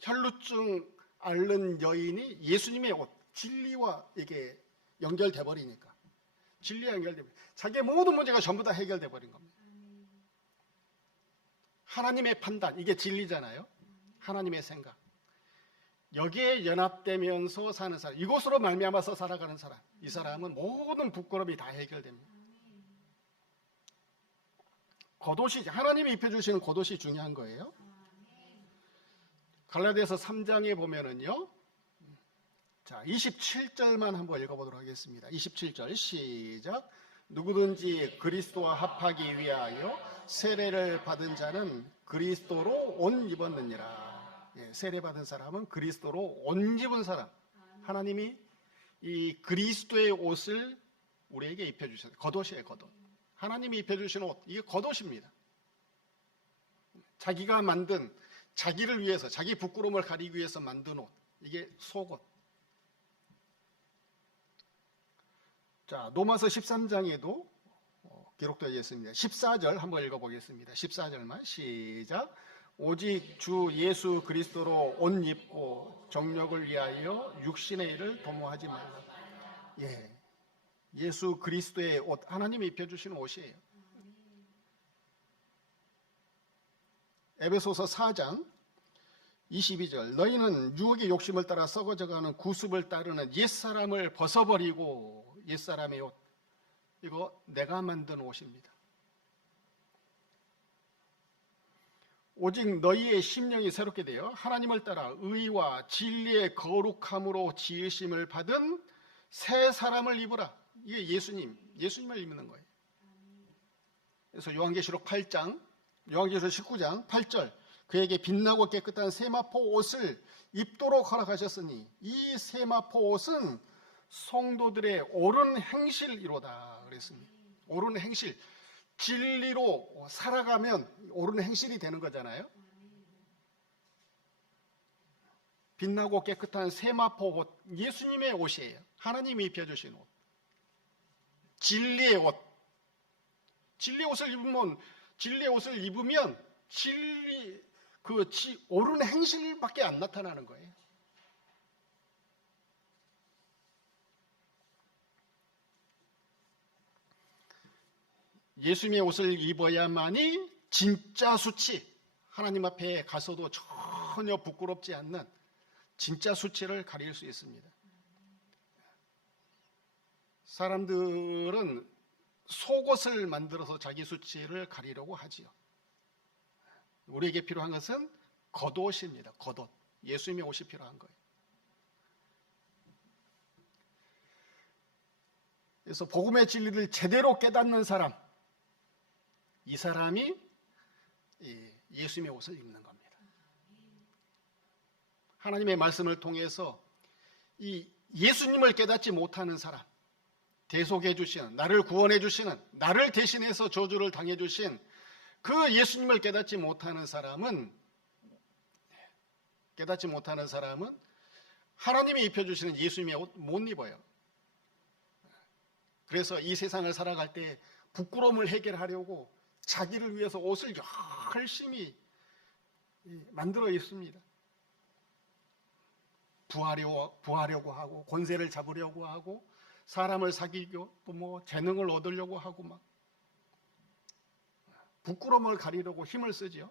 혈루증 앓는 여인이 예수님의 옷, 진리와 이게 연결돼 버리니까, 진리와 연결되면 자기의 모든 문제가 전부 다 해결돼 버린 겁니다. 하나님의 판단, 이게 진리잖아요. 하나님의 생각, 여기에 연합되면서 사는 사람, 이것으로 말미암아서 살아가는 사람, 이 사람은 모든 부끄러움이 다 해결됩니다. 겉옷이, 하나님이 입혀주시는 겉옷이 중요한 거예요. 갈라디아서 3장에 보면은요, 자, 27절만 한번 읽어보도록 하겠습니다. 27절 시작. 누구든지 그리스도와 합하기 위하여 세례를 받은 자는 그리스도로 옷 입었느니라. 세례 받은 사람은 그리스도로 옷 입은 사람. 하나님이 이 그리스도의 옷을 우리에게 입혀주셨어요. 겉옷이에요, 겉옷. 하나님이 입혀주신 옷, 이게 겉옷입니다. 자기가 만든, 자기를 위해서, 자기 부끄러움을 가리기 위해서 만든 옷, 이게 속옷. 자, 로마서 13장에도 기록되어 있습니다. 14절 한번 읽어보겠습니다. 14절만 시작. 오직 주 예수 그리스도로 옷 입고 정욕을 위하여 육신의 일을 도모하지 말라. 예, 예수 그리스도의 옷, 하나님이 입혀주시는 옷이에요. 에베소서 4장 22절. 너희는 유혹의 욕심을 따라 썩어져가는 구습을 따르는 옛사람을 벗어버리고, 옛사람의 옷, 이거 내가 만든 옷입니다. 오직 너희의 심령이 새롭게 되어 하나님을 따라 의와 진리의 거룩함으로 지으심을 받은 새 사람을 입으라. 이게 예수님을 입는 거예요. 그래서 요한계시록 8장, 요한계시록 19장 8절, 그에게 빛나고 깨끗한 세마포 옷을 입도록 허락하셨으니 이 세마포 옷은 성도들의 옳은 행실이로다 그랬습니다. 옳은 행실, 진리로 살아가면 옳은 행실이 되는 거잖아요. 빛나고 깨끗한 세마포 옷, 예수님의 옷이에요. 하나님이 입혀주신 옷, 진리의 옷. 진리의 옷을 입으면 옳은 행실밖에 안 나타나는 거예요. 예수님의 옷을 입어야만이 진짜 수치, 하나님 앞에 가서도 전혀 부끄럽지 않는 진짜 수치를 가릴 수 있습니다. 사람들은 속옷을 만들어서 자기 수치를 가리려고 하지요. 우리에게 필요한 것은 겉옷입니다. 겉옷, 예수님의 옷이 필요한 거예요. 그래서 복음의 진리를 제대로 깨닫는 사람, 이 사람이 예수님의 옷을 입는 겁니다. 하나님의 말씀을 통해서 이 예수님을 깨닫지 못하는 사람, 대속해 주시는, 나를 구원해 주시는, 나를 대신해서 저주를 당해 주신 그 예수님을 깨닫지 못하는 사람은 하나님이 입혀주시는 예수님의 옷 못 입어요. 그래서 이 세상을 살아갈 때 부끄러움을 해결하려고 자기를 위해서 옷을 열심히 만들어 입습니다. 부하려고 하고, 권세를 잡으려고 하고, 사람을 사귀고, 또 뭐 재능을 얻으려고 하고, 막 부끄러움을 가리려고 힘을 쓰지요.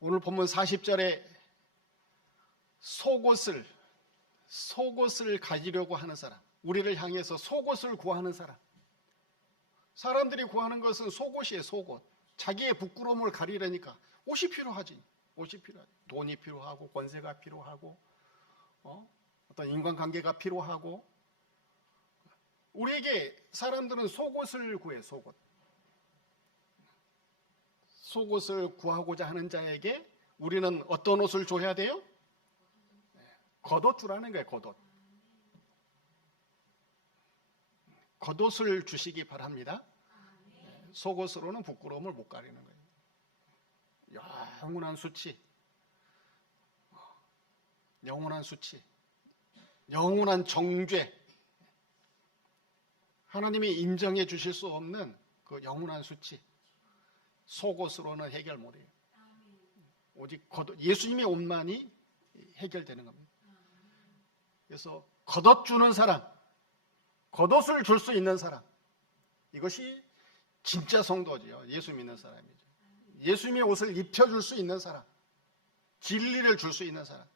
오늘 본문 40절에 속옷을 가지려고 하는 사람, 우리를 향해서 속옷을 구하는 사람. 사람들이 구하는 것은 속옷이에요, 속옷. 자기의 부끄러움을 가리려니까 옷이 필요하지. 옷이 필요하지. 돈이 필요하고, 권세가 필요하고, 어떤 인간관계가 필요하고. 우리에게 사람들은 속옷을 구해, 속옷. 속옷을 구하고자 하는 자에게 우리는 어떤 옷을 줘야 돼요? 겉옷 주라는 거예요, 겉옷. 겉옷을 주시기 바랍니다. 속옷으로는 부끄러움을 못 가리는 거예요. 영원한 수치, 영원한 정죄, 하나님이 인정해 주실 수 없는 그 영원한 수치, 속옷으로는 해결 못해요. 오직 예수님의 옷만이 해결되는 겁니다. 그래서 겉옷 주는 사람, 겉옷을 줄 수 있는 사람, 이것이 진짜 성도지요. 예수 믿는 사람이죠. 예수님의 옷을 입혀줄 수 있는 사람, 진리를 줄 수 있는 사람.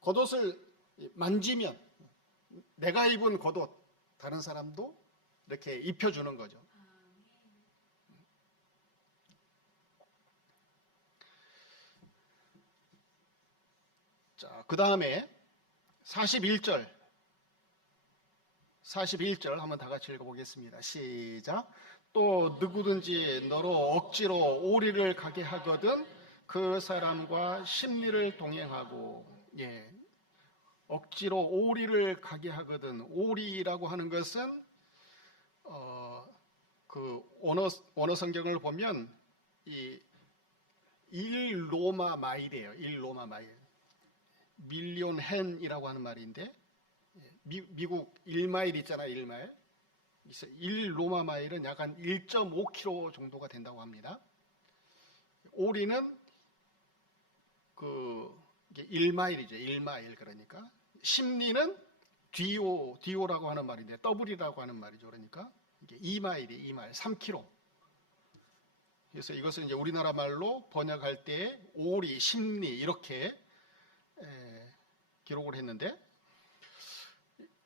겉옷을 만지면 내가 입은 겉옷 다른 사람도 이렇게 입혀주는 거죠. 자, 그 다음에 41절 한번 다 같이 읽어보겠습니다. 시작. 또 누구든지 너로 억지로 오리를 가게 하거든 그 사람과 심리를 동행하고. 억지로 오리를 가게 하거든. 오리라고 하는 것은 그 언어 성경을 보면 이 1로마 마일이에요. 1로마 마일. 밀리온 hen이라고 하는 말인데, 미국 1마일 있잖아요. 1마일. 1로마 마일은 약 한 1.5km 정도가 된다고 합니다. 오리는 이게 1마일이죠. 1마일. 그러니까 심리는 디오라고 하는 말인데, 더블이라고 하는 말이죠. 그러니까 이게 2마일, 3km. 그래서 이것을 이제 우리나라 말로 번역할 때 오리, 심리 이렇게 기록을 했는데,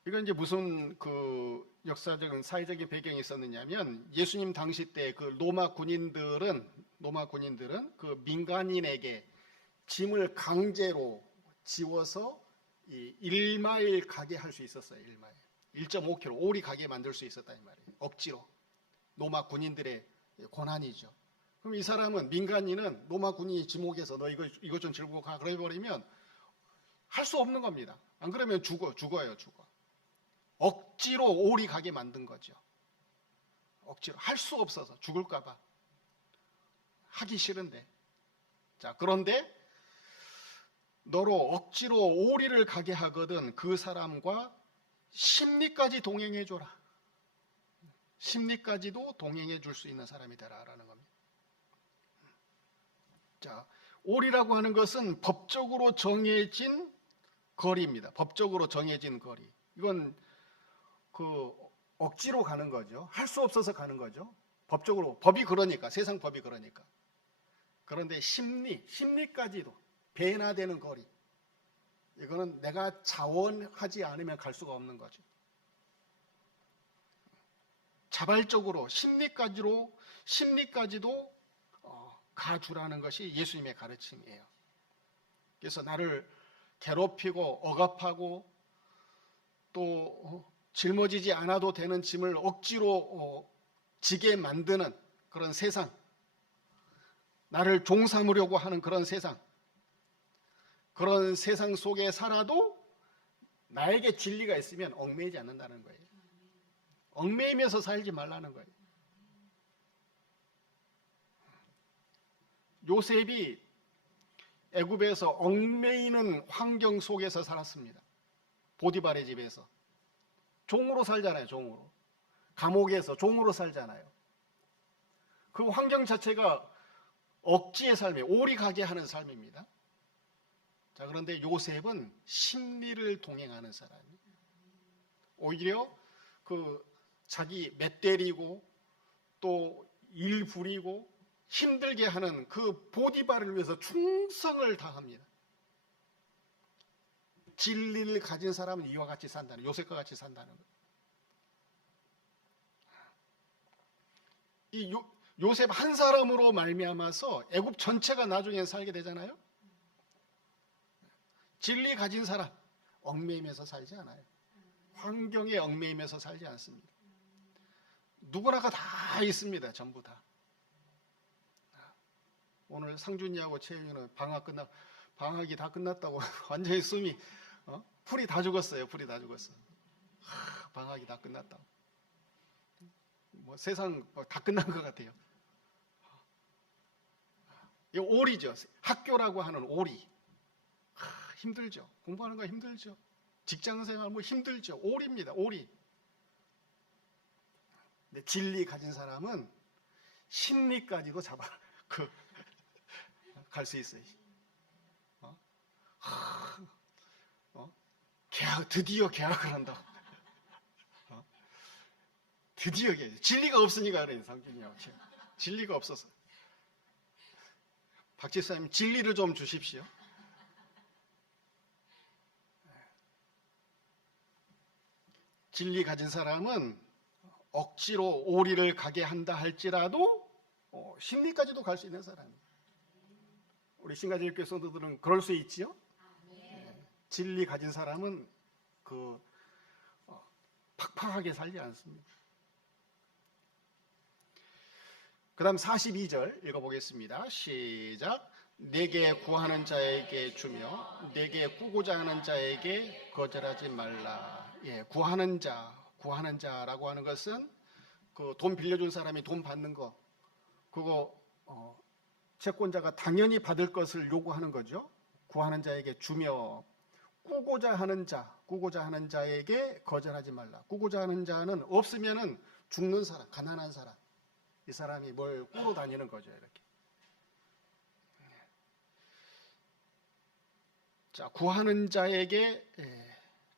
이건 이제 무슨 그 역사적인 사회적인 배경이 있었느냐면, 예수님 당시 때 그 로마 군인들은 그 민간인에게 짐을 강제로 지워서 이 1마일 가게 할 수 있었어요. 1마일. 1.5km 오리 가게 만들 수 있었다 이 말이에요. 억지로. 로마 군인들의 권한이죠. 그럼 이 사람은, 민간인은 로마 군인이 지목해서 너 이거 좀 들고 가 그래 버리면 할 수 없는 겁니다. 안 그러면 죽어요. 억지로 오리 가게 만든 거죠. 억지로. 할 수 없어서, 죽을까 봐. 하기 싫은데. 자, 그런데 너로 억지로 오리를 가게 하거든 그 사람과 심리까지 동행해 줘라. 심리까지도 동행해 줄 수 있는 사람이 되라라는 겁니다. 자, 오리라고 하는 것은 법적으로 정해진 거리입니다. 법적으로 정해진 거리. 이건 그 억지로 가는 거죠. 할 수 없어서 가는 거죠. 법적으로, 법이 그러니까, 세상 법이 그러니까. 그런데 심리까지도 배나되는 거리. 이거는 내가 자원하지 않으면 갈 수가 없는 거죠. 자발적으로 심리까지도 가주라는 것이 예수님의 가르침이에요. 그래서 나를 괴롭히고 억압하고 또 짊어지지 않아도 되는 짐을 억지로 지게 만드는 그런 세상, 나를 종 삼으려고 하는 그런 세상 속에 살아도 나에게 진리가 있으면 얽매이지 않는다는 거예요. 얽매이면서 살지 말라는 거예요. 요셉이 애굽에서 얽매이는 환경 속에서 살았습니다. 보디발의 집에서 종으로 살잖아요. 종으로. 감옥에서 종으로 살잖아요. 그 환경 자체가 억지의 삶이에요. 오리 가게 하는 삶입니다. 자, 그런데 요셉은 심리를 동행하는 사람이에요. 오히려 그 자기 맷때리고 또 일 부리고 힘들게 하는 그 보디발을 위해서 충성을 다합니다. 진리를 가진 사람은 이와 같이 산다는, 요셉과 같이 산다는 거예요. 이 요셉 한 사람으로 말미암아서 애굽 전체가 나중에 살게 되잖아요. 진리 가진 사람, 얽매이면서 살지 않아요. 환경에 얽매이면서 살지 않습니다. 누구나가 다 있습니다. 전부 다. 오늘 상준이하고 채윤이는 방학이 다 끝났다고 완전히 숨이 풀이 다 죽었어요. 풀이 다 죽었어. 방학이 다 끝났다고. 뭐 세상 다 끝난 것 같아요. 이 오리죠. 학교라고 하는 오리. 힘들죠. 공부하는 거 힘들죠. 직장생활 뭐 힘들죠. 오리입니다. 오리. 근데 진리 가진 사람은 심리까지도 갈 수 있어요. 드디어 계약을 한다. 드디어 진리가 없으니까 그래요. 상준이하고 진리가 없어서. 박 집사님 진리를 좀 주십시오. 진리 가진 사람은 억지로 오리를 가게 한다 할지라도 심리까지도 갈 수 있는 사람이에요. 우리 신가지교회 성도들은 그럴 수 있지요. 진리 가진 사람은 팍팍하게 살지 않습니다. 그 다음 42절 읽어보겠습니다. 시작. 내게 구하는 자에게 주며 내게 꾸고자 하는 자에게 거절하지 말라. 예, 구하는 자라고 하는 것은 그 돈 빌려준 사람이 돈 받는 거, 그거 채권자가 당연히 받을 것을 요구하는 거죠. 구하는 자에게 주며 꾸고자 하는 자에게 거절하지 말라. 꾸고자 하는 자는 없으면은 죽는 사람, 가난한 사람. 이 사람이 뭘 꾸러 다니는 거죠, 이렇게. 자, 구하는 자에게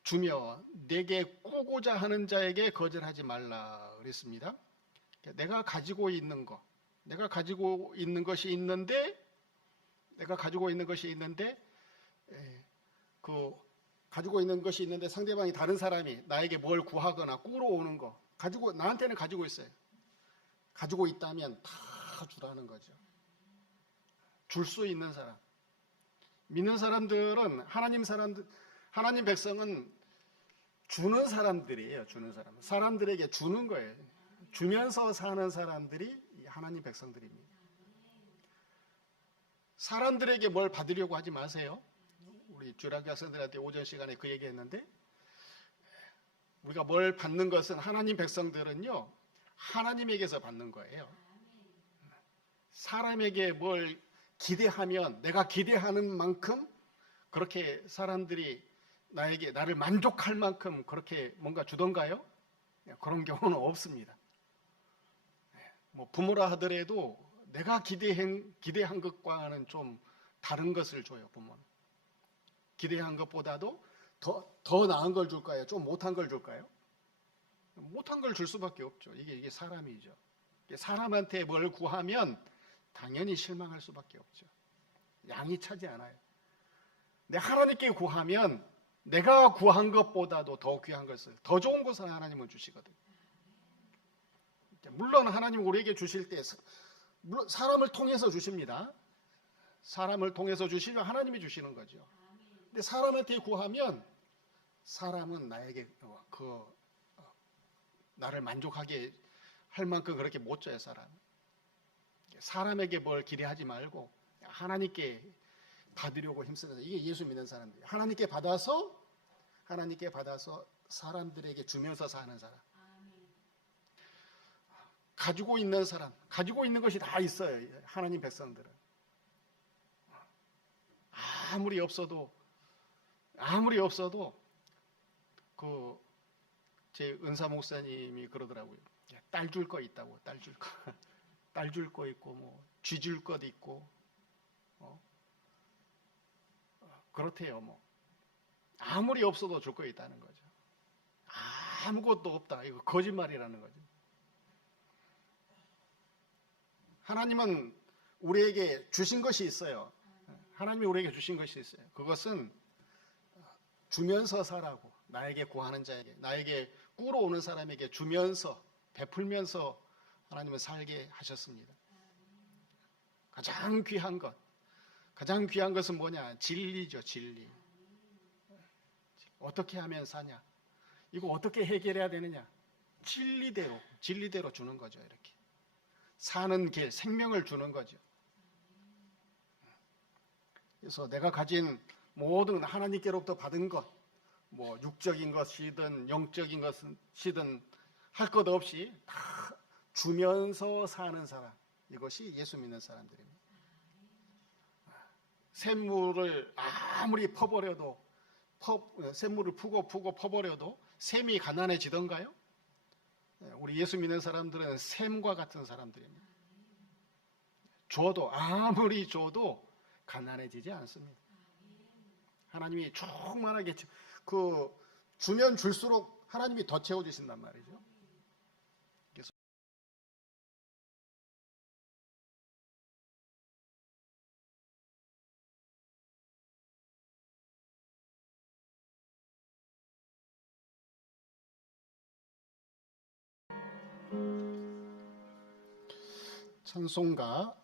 주며 내게 꾸고자 하는 자에게 거절하지 말라 그랬습니다. 내가 가지고 있는 것이 있는데 상대방이 다른 사람이 나에게 뭘 구하거나 꾸러 오는 거 나한테는 가지고 있어요. 가지고 있다면 다 주라는 거죠. 줄 수 있는 사람. 믿는 사람들은 하나님 백성은 주는 사람들이에요. 주는 사람. 사람들에게 주는 거예요. 주면서 사는 사람들이 하나님 백성들입니다. 사람들에게 뭘 받으려고 하지 마세요. 우리 주일학교 학생들한테 오전 시간에 그 얘기했는데, 우리가 뭘 받는 것은 하나님 백성들은요, 하나님에게서 받는 거예요. 사람에게 뭘 기대하면 내가 기대하는 만큼 그렇게 사람들이 나를 만족할 만큼 그렇게 뭔가 주던가요? 그런 경우는 없습니다. 뭐 부모라 하더라도 내가 기대한 것과는 좀 다른 것을 줘요. 부모는 기대한 것보다도 더 나은 걸 줄까요? 좀 못한 걸 줄까요? 못한 걸 줄 수밖에 없죠. 이게 사람이죠. 사람한테 뭘 구하면 당연히 실망할 수밖에 없죠. 양이 차지 않아요. 근데 하나님께 구하면 내가 구한 것보다도 더 귀한 것을, 더 좋은 것을 하나님은 주시거든요. 물론 하나님 우리에게 주실 때 물론 사람을 통해서 주십니다. 사람을 통해서 주시면 하나님이 주시는 거죠. 근데 사람한테 구하면 사람은 나에게 나를 만족하게 할 만큼 그렇게 못 줘요. 사람에게 뭘 기대하지 말고 하나님께 받으려고 힘쓰는 사람. 이게 예수 믿는 사람들이에요. 하나님께 받아서 사람들에게 주면서 사는 사람. 가지고 있는 사람, 가지고 있는 것이 다 있어요. 하나님 백성들은. 아무리 없어도 제 은사 목사님이 그러더라고요. 딸 줄 거 있다고, 딸 줄 거. 딸 줄 거 있고, 뭐, 쥐 줄 것 있고, 그렇대요, 뭐. 아무리 없어도 줄 거 있다는 거죠. 아무것도 없다. 이거 거짓말이라는 거죠. 하나님은 우리에게 주신 것이 있어요. 하나님이 우리에게 주신 것이 있어요. 그것은 주면서 사라고. 나에게 구하는 자에게, 나에게 꾸러오는 사람에게 주면서, 베풀면서 하나님은 살게 하셨습니다. 가장 귀한 것은 뭐냐? 진리죠, 진리. 어떻게 하면 사냐? 이거 어떻게 해결해야 되느냐? 진리대로 주는 거죠, 이렇게. 사는 길, 생명을 주는 거죠. 그래서 내가 가진 모든 하나님께로부터 받은 것, 뭐 육적인 것이든 영적인 것이든 할 것 없이 다 주면서 사는 사람, 이것이 예수 믿는 사람들입니다. 샘물을 아무리 퍼버려도 샘물을 푸고 퍼버려도 샘이 가난해지던가요? 우리 예수 믿는 사람들은 샘과 같은 사람들입니다. 아무리 줘도 가난해지지 않습니다. 하나님이 충만하게 주면 줄수록 하나님이 더 채워주신단 말이죠. 그래서 찬송가